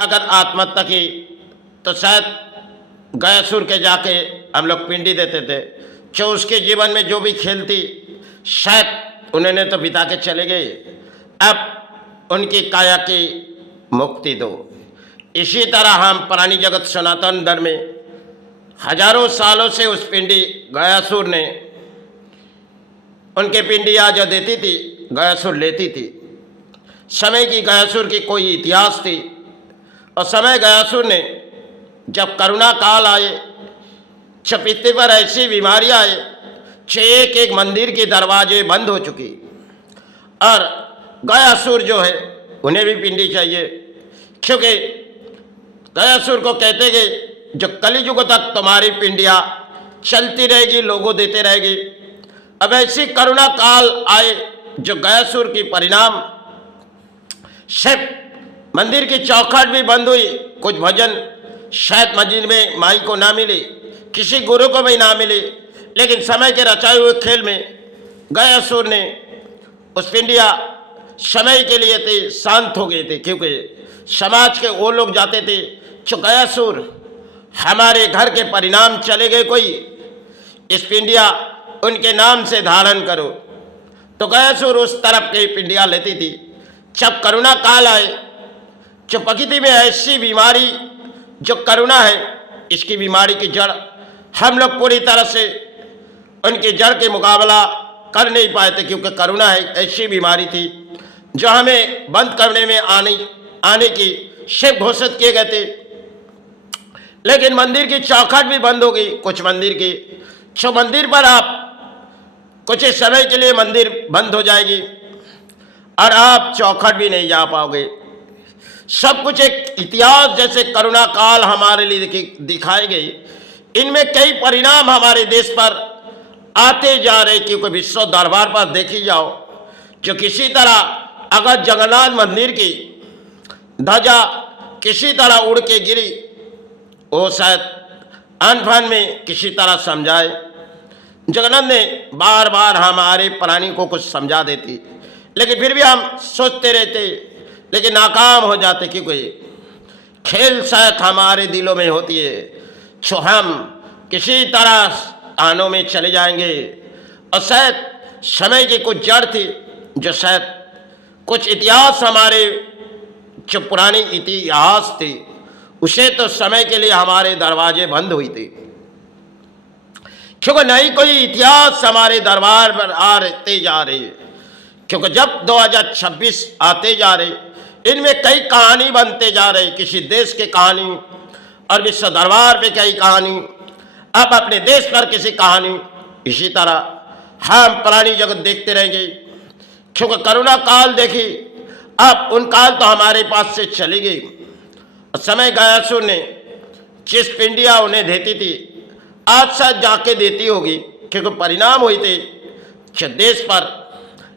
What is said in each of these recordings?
अगर आत्महत्या की तो शायद गयासुर के जाके हम लोग पिंडी देते थे। जो उसके जीवन में जो भी खेल थी शायद उन्होंने तो बिता के चले गए, अब उनकी काया की मुक्ति दो। इसी तरह हम पुरानी जगत सनातन धर्म में हजारों सालों से उस पिंडी गयासुर ने उनके पिंडियाँ जो देती थी गयासुर लेती थी। समय की गयासुर की कोई इतिहास थी और समय गयासुर ने जब करुणा काल आए, चपित्ते पर ऐसी बीमारियाँ आए, एक एक मंदिर के दरवाजे बंद हो चुकी और गयासुर जो है उन्हें भी पिंडी चाहिए, क्योंकि गयासुर को कहते गए जो कलियुग तक तुम्हारी पिंडियाँ चलती रहेगी, लोगों देते रहेगी। अब ऐसी करुणा काल आए जो गयासुर की परिणाम सिर्फ मंदिर की चौखट भी बंद हुई, कुछ भजन शायद मस्जिद में माई को ना मिले, किसी गुरु को भी ना मिले, लेकिन समय के रचाए हुए खेल में गयासुर ने उस पिंडिया समय के लिए थे शांत हो गए थे, क्योंकि समाज के वो लोग जाते थे जो गयासुर हमारे घर के परिणाम चले गए, कोई इस पिंडिया उनके नाम से धारण करो। तो गयासुर उस तरफ की पिंडिया लेती थी। जब करुणा काल आए, जो प्रकृति में ऐसी बीमारी जो करुणा है, इसकी बीमारी की जड़ हम लोग पूरी तरह से उनकी जड़ के मुकाबला कर नहीं पाए थे, क्योंकि करुणा है ऐसी बीमारी थी जो हमें बंद करने में आने की शिव घोषित किए गए थे। लेकिन मंदिर की चौखट भी बंद हो गई, कुछ मंदिर की, जो मंदिर पर आप कुछ समय के लिए मंदिर बंद हो जाएगी और आप चौखट भी नहीं जा पाओगे। सब कुछ एक इतिहास जैसे करुणा काल हमारे लिए दिखाए गए, इनमें कई परिणाम हमारे देश पर आते जा रहे, क्योंकि विश्व दरबार पर देखी जाओ जो किसी तरह अगर जगन्नाथ मंदिर की ध्वजा किसी तरह उड़ के गिरी, वो शायद अनफन में किसी तरह समझाए। जगन्नाथ ने बार बार हमारे प्राणी को कुछ समझा देती, लेकिन फिर भी हम सोचते रहते, लेकिन नाकाम हो जाते, क्योंकि खेल शायद हमारे दिलों में होती है जो हम किसी तरह स्थानों में चले जाएंगे। और शायद समय की कुछ जड़ थी जो शायद कुछ इतिहास हमारे जो पुरानी इतिहास थी उसे तो समय के लिए हमारे दरवाजे बंद हुई थी, क्योंकि नहीं कोई इतिहास हमारे दरबार पर आते जा रहे, क्योंकि जब 2026 आते जा रहे, इनमें कई कहानी बनते जा रहे, किसी देश की कहानी और विश्व दरबार पे कई कहानी, अब अपने देश पर किसी कहानी। इसी तरह हम पुरानी जगत देखते रहेंगे, क्योंकि करुणा काल देखी, अब उन काल तो हमारे पास से चली गई। समय गयासुर ने जिस पिंडिया उन्हें देती थी आज शायद जाके देती होगी, क्योंकि परिणाम हुए थे जो देश पर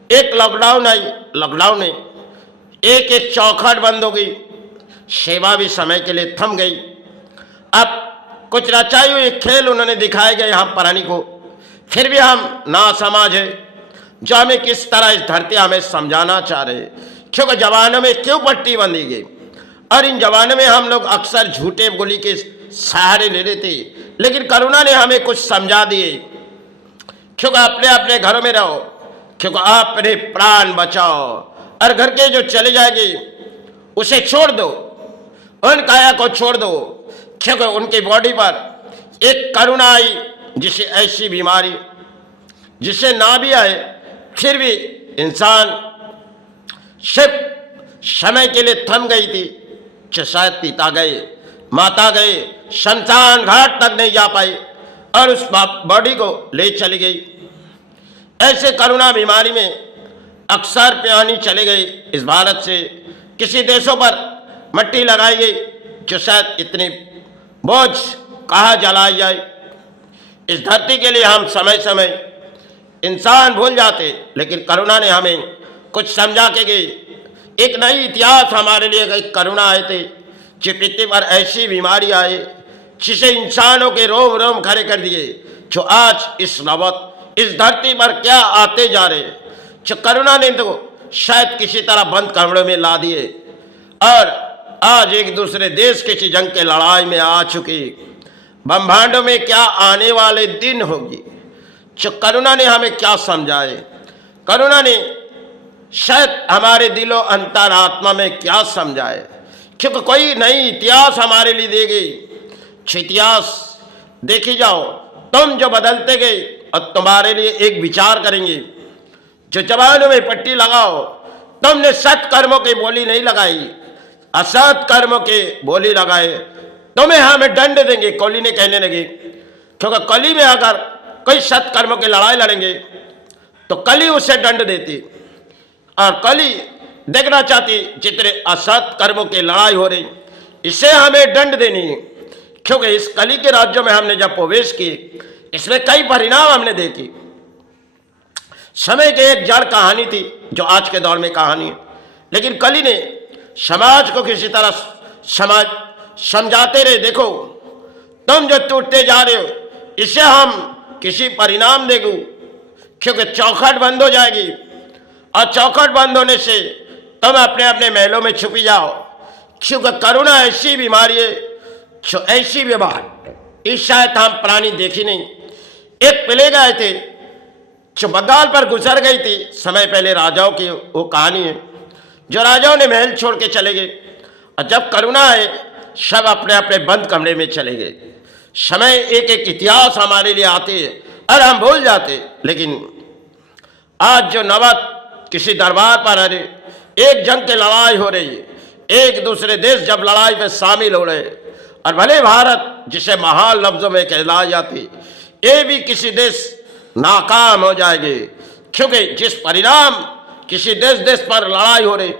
एक लॉकडाउन आई, लॉकडाउन में एक एक चौखट बंद हो गई, सेवा भी समय के लिए थम गई। अब कुछ रचाई हुई खेल उन्होंने दिखाए गए हम प्राणी को, फिर भी हम ना समाज है जो हमें किस तरह इस धरती हमें समझाना चाह रहे, क्योंकि जवानों में क्यों पट्टी बंधी गई और इन जवानों में हम लोग अक्सर झूठे गोली के सहारे ले लेते, लेकिन करुणा ने हमें कुछ समझा दिए, क्योंकि अपने अपने घरों में रहो, क्योंकि अपने प्राण बचाओ और घर के जो चले जाएंगे उसे छोड़ दो, उन काया को छोड़ दो, क्योंकि उनकी बॉडी पर एक करुणा आई जिसे ऐसी बीमारी जिसे ना भी आए, फिर भी इंसान सिर्फ समय के लिए थम गई थी, जो शायद पिता गए, माता गए, शमशान घाट तक नहीं जा पाई और उस बॉडी को ले चली गई। ऐसे करुणा बीमारी में अक्सर प्यानी चले गई इस भारत से, किसी देशों पर मट्टी लगाई गई जो शायद इतनी बोझ कहाँ जलाई जाए। इस धरती के लिए हम समय समय इंसान भूल जाते, लेकिन करुणा ने हमें कुछ समझा के गई। एक नई इतिहास हमारे लिए एक करुणा आए थे, जो पृथ्वी पर ऐसी बीमारी आए जिसे इंसानों के रोम रोम खड़े कर दिए, जो आज इस नौबत इस धरती पर क्या आते जा रहे, जो करुणा ने तो शायद किसी तरह बंद कमरों में ला दिए और आज एक दूसरे देश किसी जंग के लड़ाई में आ चुकी, ब्रह्मांडों में क्या आने वाले दिन होगी। जो करुणा ने हमें क्या समझाए, करुणा ने शायद हमारे दिलो अंतरात्मा में क्या समझाए, क्योंकि कोई नई इतिहास हमारे लिए दे गई। इतिहास देखी जाओ, तुम जो बदलते गए और तुम्हारे लिए एक विचार करेंगे। जो जवानों में पट्टी लगाओ, तुमने सत कर्मों की बोली नहीं लगाई, असत कर्मों के बोली लगाए, तुम्हें हमें दंड देंगे, कली ने कहने लगे। क्योंकि कली में अगर कोई सत कर्मों की लड़ाई लड़ेंगे तो कली उसे दंड देती, और कली देखना चाहती जितने असत कर्मों की लड़ाई हो रही इसे हमें दंड देनी है। क्योंकि इस कली के राज्यों में हमने जब प्रवेश किए, इसमें कई परिणाम हमने देखे। समय की एक जड़ कहानी थी जो आज के दौर में कहानी है, लेकिन कली ने समाज को किसी तरह समाज समझाते रहे, देखो तुम जो टूटते जा रहे हो इसे हम किसी परिणाम देंगे, क्योंकि चौखट बंद हो जाएगी, और चौखट बंद होने से तुम अपने अपने महलों में छुपी जाओ। क्योंकि करुणा ऐसी बीमारी है, जो ऐसी बीमार इस शायद हम प्राणी देखी नहीं। एक पिले गए थे जो बंगाल पर गुजर गई थी समय पहले, राजाओं की वो कहानी है। जो राजाओं ने महल छोड़ के चले गए, और जब करुणा है सब अपने अपने बंद कमरे में चले गए। समय एक एक इतिहास हमारे लिए आते है और हम भूल जाते। लेकिन आज जो नवत किसी दरबार पर अरे एक जंग की लड़ाई हो रही है, एक दूसरे देश जब लड़ाई में शामिल हो रहे, और भले भारत जिसे महान लफ्जों में कहलाई जाती, ये भी किसी देश नाकाम हो जाएगी। क्योंकि जिस परिणाम किसी देश पर लड़ाई हो रही,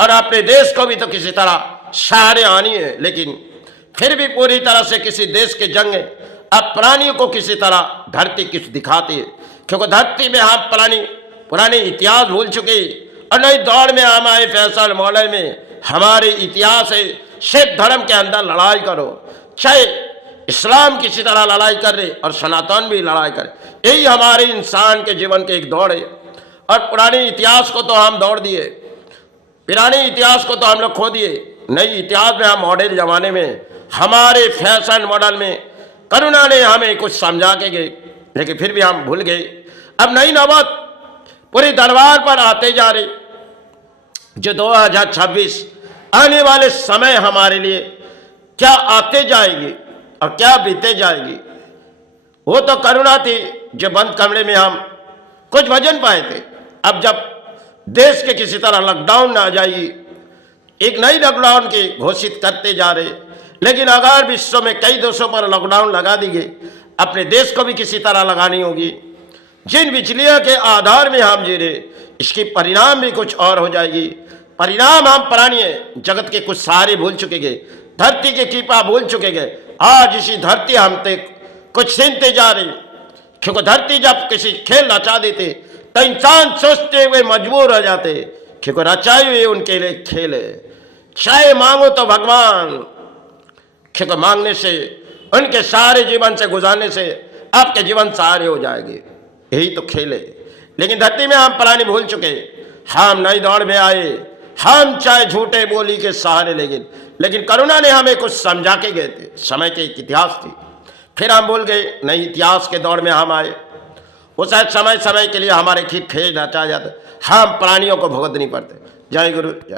और अपने देश को भी तो किसी तरह सहारे आनी है, लेकिन फिर भी पूरी तरह से किसी देश के जंग अब प्राणियों को किसी तरह धरती कुछ दिखाती है। क्योंकि धरती में हम पुराने इतिहास भूल चुके, और नई दौड़ में हम आए फैसल मॉडल में। हमारे इतिहास है सिख धर्म के अंदर लड़ाई करो, चाहे इस्लाम किसी तरह लड़ाई कर रहे और सनातन भी लड़ाई करे, यही हमारे इंसान के जीवन के एक दौड़ है। और पुराने इतिहास को तो हम दौड़ दिए, पुराने इतिहास को तो हम लोग खो दिए। नई इतिहास में हम मॉडल जमाने में हमारे फैशन मॉडल में करुणा ने हमें कुछ समझा के गए, लेकिन फिर भी हम भूल गए। अब नई नौबत पूरे दरबार पर आते जा रहे, जो 2026 आने वाले समय हमारे लिए क्या आते जाएगी और क्या बीते जाएगी। वो तो करुणा थी जो बंद कमरे में हम कुछ भजन पाए थे। अब जब देश के किसी तरह लॉकडाउन ना आ जाएगी, एक नई लॉकडाउन की घोषित करते जा रहे, लेकिन अगर विश्व में कई देशों पर लॉकडाउन लगा दी गई, अपने देश को भी किसी तरह लगानी होगी। जिन बिचलियों के आधार में हम जी रहे, इसकी परिणाम भी कुछ और हो जाएगी। परिणाम हम पुरानी जगत के कुछ सारे भूल चुके गए, धरती के कीपा भूल चुके गए। आज इसी धरती हम तक कुछ सीनते जा रही, क्योंकि धरती जब किसी खेल रचा देते तो इंसान सोचते हुए मजबूर हो जाते, क्योंकि रचाई हुई उनके लिए खेल है। चाहे मांगो तो भगवान, क्योंकि मांगने से उनके सारे जीवन से गुजारने से आपके जीवन सारे हो जाएंगे, यही तो खेल है। लेकिन धरती में हम पुरानी भूल चुके, हम नई दौड़ में आए, हम चाहे झूठे बोली के सहारे लेकिन करुणा ने हमें कुछ समझा के गए थे। समय के एक इतिहास थी, फिर हम भूल गए। नई इतिहास के दौर में हम आए, वो शायद समय के लिए हमारे खेल रचा जाता, हम प्राणियों को भुगत नहीं पड़ते। जय गुरु जय।